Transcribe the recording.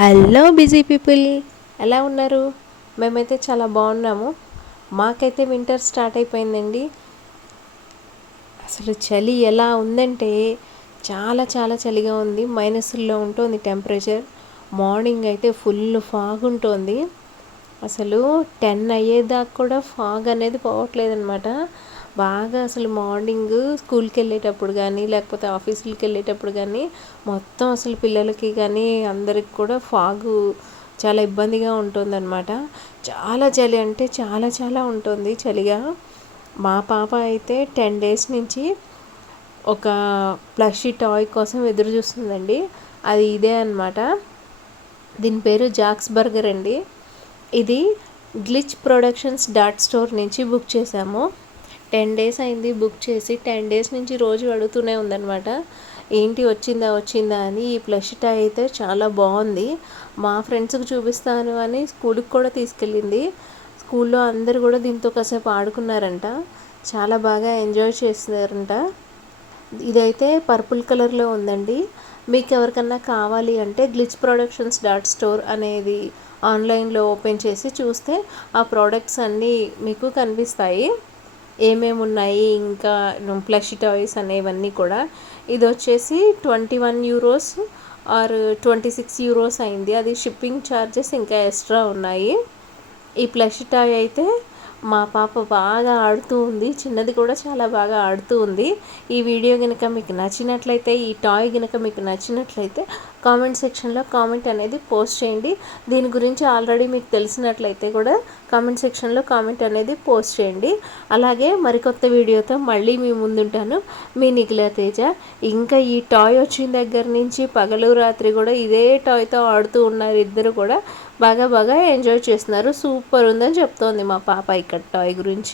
Hello busy people, ఎలా ఉన్నారు? మేమైతే చాలా బాగున్నాము. మాకైతే వింటర్ స్టార్ట్ అయిపోయిందండి. అసలు చలి ఎలా ఉందంటే చాలా చాలా చలిగా ఉంది. మైనస్లో ఉంటుంది టెంపరేచర్. మార్నింగ్ అయితే ఫుల్ ఫాగ్ ఉంటుంది. అసలు 10 అయ్యేదాకా కూడా ఫాగ్ అనేది పోవట్లేదు అనమాట. బాగా అసలు మార్నింగ్ స్కూల్కి వెళ్ళేటప్పుడు కానీ లేకపోతే ఆఫీసులకి వెళ్ళేటప్పుడు కానీ మొత్తం అసలు పిల్లలకి కానీ అందరికి కూడా ఫాగు చాలా ఇబ్బందిగా ఉంటుందన్నమాట. చాలా చలి అంటే చాలా చాలా ఉంటుంది చలిగా. మా పాప అయితే 10 డేస్ నుంచి ఒక ప్లషీ టాయ్ కోసం ఎదురు చూస్తుందండి. అది ఇదే అన్నమాట. దీని పేరు జాక్స్ బర్గర్ అండి. ఇది గ్లిచ్ ప్రొడక్షన్స్ డాట్ స్టోర్ నుంచి బుక్ చేశాము. 10 డేస్ అయింది బుక్ చేసి. 10 డేస్ నుంచి రోజు అడుగుతూనే ఉందన్నమాట, ఏంటి వచ్చిందా అని. ఈ ప్లష్ టాయ్ అయితే చాలా బాగుంది. మా ఫ్రెండ్స్కి చూపిస్తాను అని స్కూల్కి కూడా తీసుకెళ్ళింది. స్కూల్లో అందరూ కూడా దీంతో కాసేపు ఆడుకున్నారంట. చాలా బాగా ఎంజాయ్ చేస్తున్నారంట. ఇదైతే పర్పుల్ కలర్లో ఉందండి. మీకు ఎవరికన్నా కావాలి అంటే గ్లిచ్ ప్రొడక్షన్స్ డాట్ స్టోర్ అనేది ఆన్లైన్లో ఓపెన్ చేసి చూస్తే ఆ ప్రోడక్ట్స్ అన్నీ మీకు కనిపిస్తాయి, ఏమేమి ఉన్నాయి, ఇంకా ప్లష్ టాయ్స్ అనేవన్నీ కూడా. ఇది వచ్చేసి 21 యూరోస్ ఆర్ 26 యూరోస్ అయింది. అది షిప్పింగ్ ఛార్జెస్ ఇంకా ఎక్స్ట్రా ఉన్నాయి. ఈ ప్లష్ టాయ్ అయితే మా పాప బాగా ఆడుతూ ఉంది. చిన్నది కూడా చాలా బాగా ఆడుతూ ఉంది. ఈ వీడియో కనుక మీకు నచ్చినట్లయితే, ఈ టాయ్ కనుక మీకు నచ్చినట్లయితే కామెంట్ సెక్షన్లో కామెంట్ అనేది పోస్ట్ చేయండి. దీని గురించి ఆల్రెడీ మీకు తెలిసినట్లయితే కూడా కామెంట్ సెక్షన్లో కామెంట్ అనేది పోస్ట్ చేయండి. అలాగే మరికొత్త వీడియోతో మళ్ళీ మీ ముందుంటాను. మీ నిఖిల తేజ. ఇంకా ఈ టాయ్ వచ్చిన దగ్గర నుంచి పగలు రాత్రి కూడా ఇదే టాయ్తో ఆడుతూ ఉన్నారు. ఇద్దరు కూడా బాగా ఎంజాయ్ చేస్తున్నారు. సూపర్ ఉందని చెప్తోంది మా పాప ఇక్కడ టాయ్ గురించి.